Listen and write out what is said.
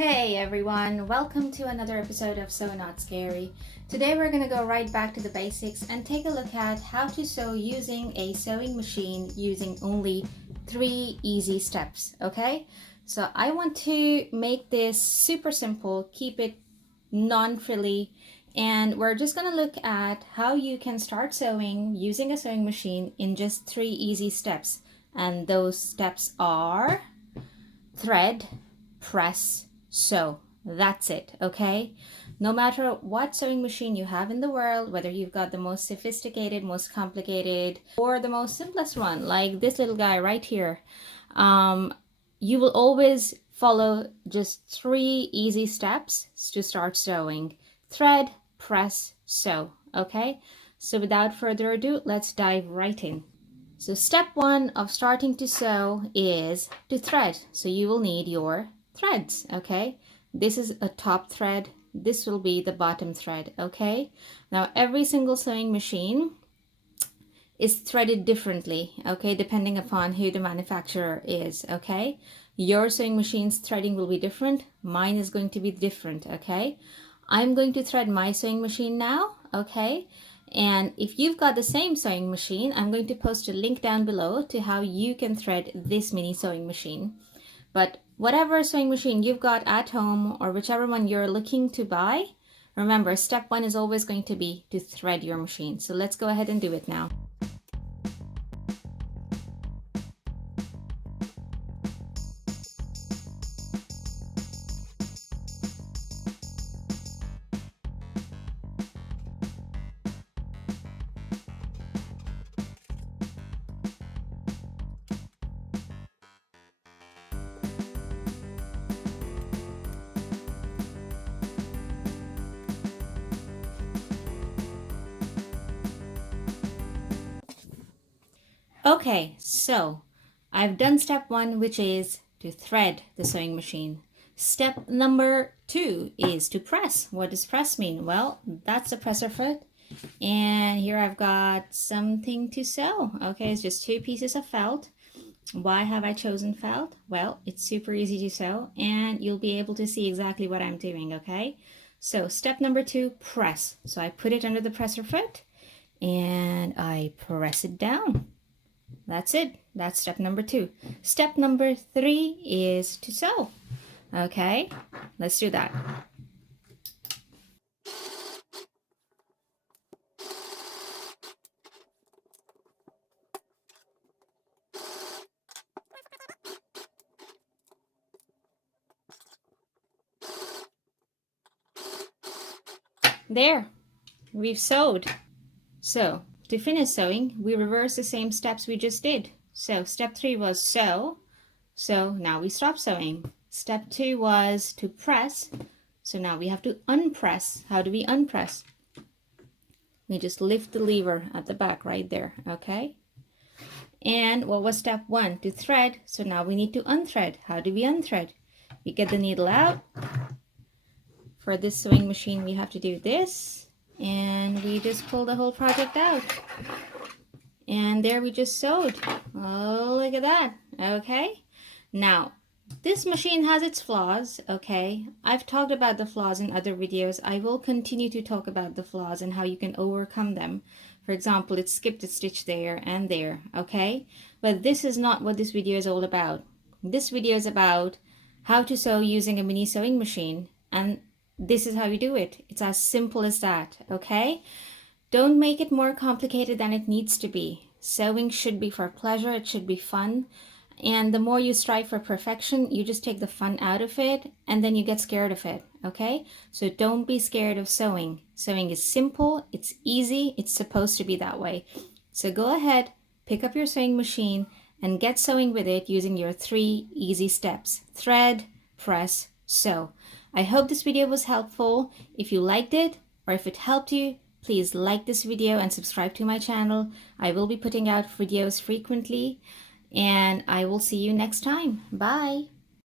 Hey everyone, welcome to another episode of Sew Not Scary. Today we're going to go right back to the basics and take a look at how to sew using a sewing machine using only 3 easy steps, okay? So I want to make this super simple, keep it non-frilly, and we're just going to look at how you can start sewing using a sewing machine in just 3 easy steps. And those steps are thread, press, sew. That's it, okay? No matter what sewing machine you have in the world, whether you've got the most sophisticated, most complicated, or the most simplest one, like this little guy right here, you will always follow just 3 easy steps to start sewing. Thread, press, sew, okay? So without further ado, let's dive right in. So step 1 of starting to sew is to thread. So you will need your threads, okay? This is a top thread. This will be the bottom thread, okay? Now every single sewing machine is threaded differently, okay, depending upon who the manufacturer is, okay? Your sewing machine's threading will be different. Mine is going to be different, okay? I'm going to thread my sewing machine now, okay? And if you've got the same sewing machine, I'm going to post a link down below to how you can thread this mini sewing machine. But whatever sewing machine you've got at home or whichever one you're looking to buy, remember step 1 is always going to be to thread your machine. So let's go ahead and do it now. Okay, so I've done step 1, which is to thread the sewing machine. Step number 2 is to press. What does press mean? Well, that's the presser foot. And here I've got something to sew. Okay, it's just 2 pieces of felt. Why have I chosen felt? Well, it's super easy to sew and you'll be able to see exactly what I'm doing, okay? So step number 2, press. So I put it under the presser foot and I press it down. That's it. That's step number 2. Step number 3 is to sew. Okay, let's do that. There, we've sewed. So to finish sewing, we reverse the same steps we just did. So step 3 was sew. So now we stop sewing. Step 2 was to press. So now we have to unpress. How do we unpress? We just lift the lever at the back right there, okay? And what was step 1? To thread. So now we need to unthread. How do we unthread? We get the needle out. For this sewing machine, we have to do this. And we just pull the whole project out. And there we just sewed. Oh, look at that. Okay. Now, this machine has its flaws, okay? I've talked about the flaws in other videos. I will continue to talk about the flaws and how you can overcome them. For example, it skipped a stitch there and there, okay? But this is not what this video is all about. This video is about how to sew using a mini sewing machine, and this is how you do it. It's as simple as that, okay? Don't make it more complicated than it needs to be. Sewing should be for pleasure, it should be fun. And the more you strive for perfection, you just take the fun out of it and then you get scared of it, okay? So don't be scared of sewing. Sewing is simple, it's easy, it's supposed to be that way. So go ahead, pick up your sewing machine and get sewing with it using your 3 easy steps. Thread, press, sew. I hope this video was helpful. If you liked it or if it helped you, please like this video and subscribe to my channel. I will be putting out videos frequently and I will see you next time. Bye.